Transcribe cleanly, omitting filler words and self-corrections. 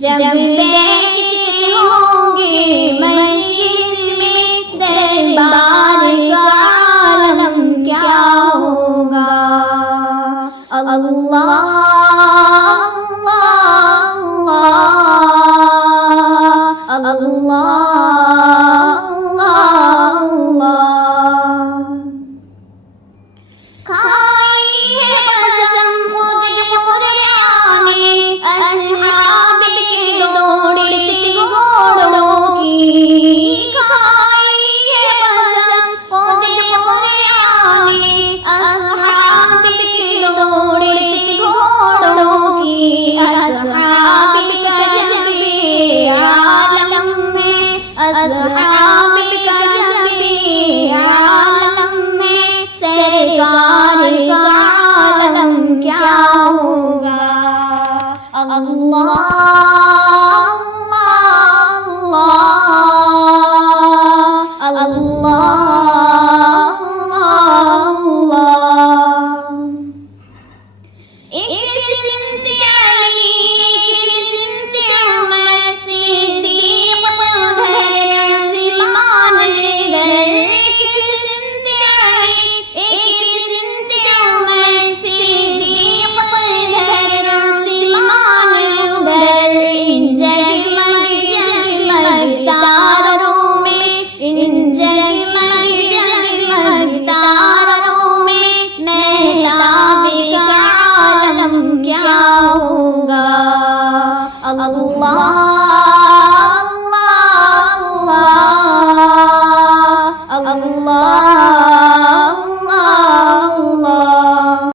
جب بیٹھتے ہوں گے مجلس میں دربار کا عالم کیا ہوگا. اللہ اللہ اللہ اللہ. کھائی ہے قسم خود قرآن اصحاب کے دوڑتے گھوڑوں کی. کھائی ہے قسم خود قرآن اصحاب کے دوڑتے گھوڑوں کی. اصحاب کا جبے عالم میں اصحاب کا جبے عالم میں سرکار کا عالم کیا ہوگا. اللہ اللہ اللہ اللہ.